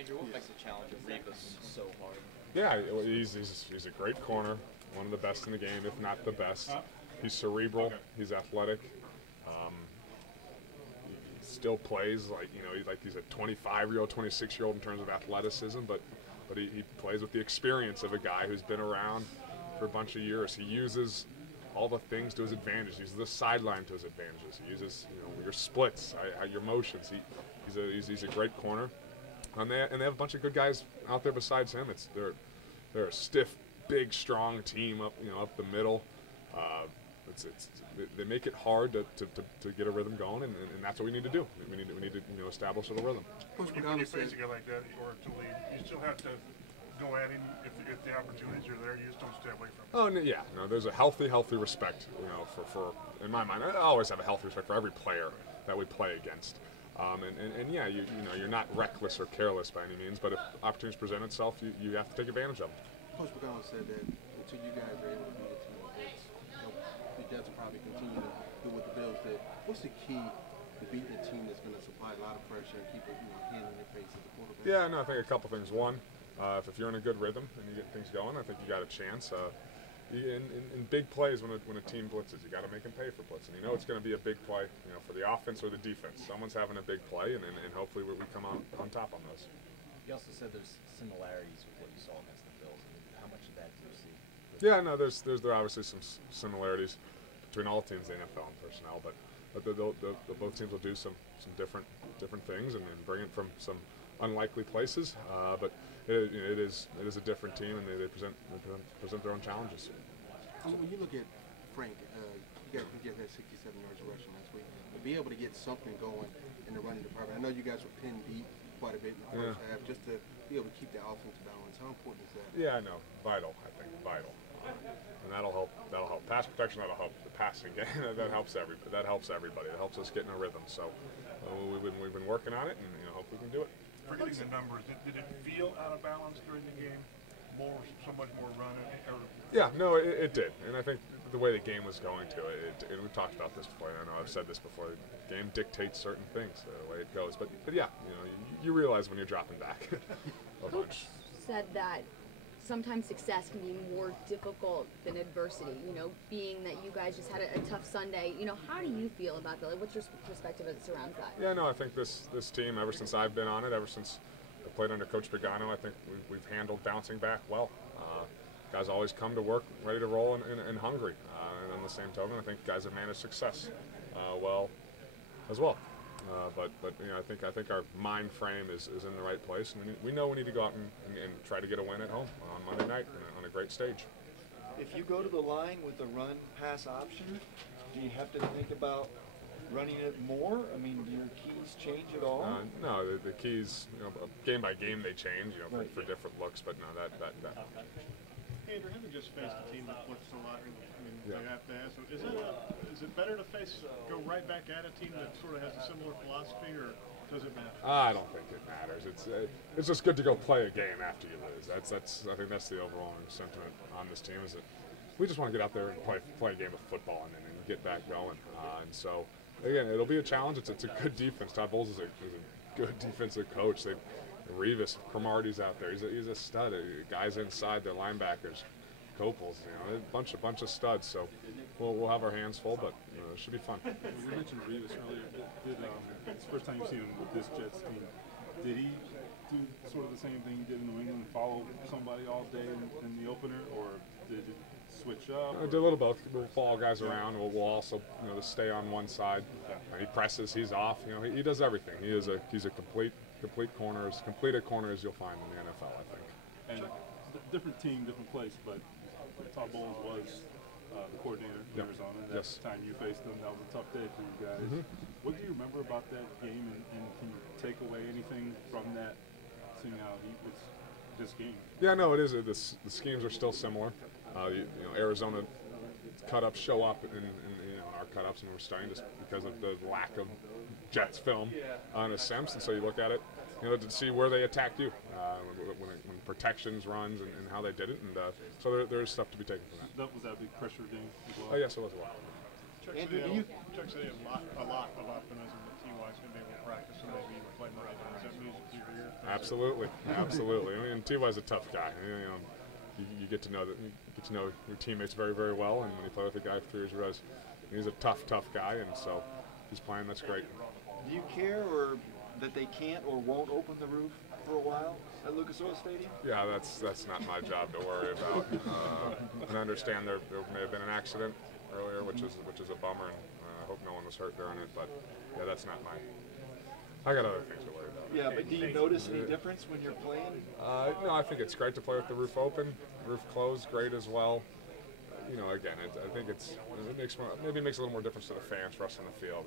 Andrew, what makes the challenge of Revis so hard? Yeah, he's a great corner, one of the best in the game, if not the best. He's cerebral. He's athletic. He still plays he's a 25-year-old, 26-year-old in terms of athleticism, but he plays with the experience of a guy who's been around for a bunch of years. He uses all the things to his advantage. He uses the sideline to his advantages. He uses your splits, your motions. He's a great corner, and they have a bunch of good guys out there besides him. They're a stiff, big, strong team up the middle. They make it hard to get a rhythm going, and that's what we need to do. We need to establish a little rhythm. When you face a guy like that or to lead, you still have to go at him if the opportunities are there. You just don't stay away from him. Oh yeah, there's a healthy respect. For in my mind, I always have a healthy respect for every player that we play against. And yeah, you're not reckless or careless by any means, but if opportunities present itself, you have to take advantage of them. Coach Pagano said that until you guys are able to beat a team like this, the Jets will probably continue to do what the Bills did. What's the key to beating a team that's going to supply a lot of pressure and keep it hand in your face at the quarterback? Yeah, no, I think a couple things. One, if you're in a good rhythm and you get things going, I think you got a chance. In big plays, when a team blitzes, you got to make them pay for blitzing. It's going to be a big play, for the offense or the defense. Someone's having a big play, and hopefully we come out on top on those. You also said there's similarities with what you saw against the Bills. How much of that do you see? Yeah, no, there are obviously some similarities between all teams in the NFL and personnel, but both teams will do some different things and bring it from some unlikely places. But it is a different team, and they present their own challenges. When you look at Frank, you guys get that 67 yards rushing last week. To be able to get something going in the running department, I know you guys were pinned deep quite a bit in the first half, just to be able to keep the offense balance. How important is that? Yeah, I know. Vital, I think. Vital. And that'll help. Pass protection, that'll help the passing game. That helps everybody. That helps us get in a rhythm. So we've been working on it, and hope we can do it. Forgetting the numbers, did it feel out of balance during the game? So much more running? Yeah, no, it did. And I think the way the game was going to and we've talked about this before, and I know I've said this before, the game dictates certain things, the way it goes. But yeah, you realize when you're dropping back a bunch. Said that sometimes success can be more difficult than adversity, being that you guys just had a tough Sunday. How do you feel about that? What's your perspective as it surrounds that? Yeah, no, I think this team, ever since I've been on it, ever since I played under Coach Pagano, I think we've handled bouncing back well. Guys always come to work ready to roll and hungry. And on the same token, I think guys have managed success well as well. But I think our mind frame is in the right place, and we know we need to go out and try to get a win at home on Monday night on a great stage. If you go to the line with the run-pass option, do you have to think about running it more? I mean, do your keys change at all? No, the keys, game by game they change, for different looks, but no, that Andrew, having just faced a team that blitzed a lot, they have to ask, is it better to go right back at a team that sort of has a similar philosophy, or does it matter? I don't think it matters. It's just good to go play a game after you lose. I think that's the overwhelming sentiment on this team, is that we just want to get out there and play a game of football and get back going. And so, again, it'll be a challenge. It's a good defense. Todd Bowles is a good defensive coach. Revis, Cromartie's out there. He's a stud. Guys inside, their linebackers, Copels, a bunch of studs. So we'll have our hands full, but it should be fun. You mentioned Revis earlier. It's the first time you've seen him with this Jets team. Did he do sort of the same thing he did in New England, follow somebody all day in the opener, or did it switch up? I did a little both. We'll follow guys around. We'll also stay on one side. He presses. He's off. He does everything. He's a complete corner, as complete a corner as you'll find in the NFL, I think. And different team, different place, but Todd Bowles was the coordinator in Arizona. That time you faced them, that was a tough day for you guys. Mm-hmm. What do you remember about that game, and can you take away anything from that, seeing how it's this game? Yeah, no, it is. The schemes are still similar. Arizona cut-ups show up in our cut-ups, and we're starting just because of the lack of Jets film on a sense, and so you look at it, to see where they attacked you when protections runs and how they did it, and so there's stuff to be taken from that. Was that a big pressure game as well? Oh yes, it was a lot. Chuck said he had a lot of optimism that T.Y. T-Wise going to be able to practice and maybe even play Monday night? Is that music to your ear? Absolutely, absolutely. I mean, T.Y.'s a tough guy. You get to know your teammates very, very well, and when you play with a guy 3 years ago, he's a tough guy, and so he's playing. That's great. Do you care or that they can't or won't open the roof for a while at Lucas Oil Stadium? Yeah, that's not my job to worry about. And I understand there may have been an accident earlier, which is a bummer, and I hope no one was hurt during it. But yeah, that's not my. I got other things to worry about. Yeah, but do you notice any difference when you're playing? No, I think it's great to play with the roof open, roof closed, great as well. Again, I think it makes it a little more difference to the fans for us on the field.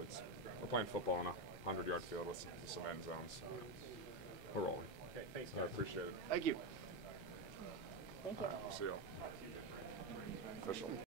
We're playing football in a 100-yard field with some end zones. We're rolling. Okay, thanks, I appreciate it. Thank you. Thank you. See you. Official.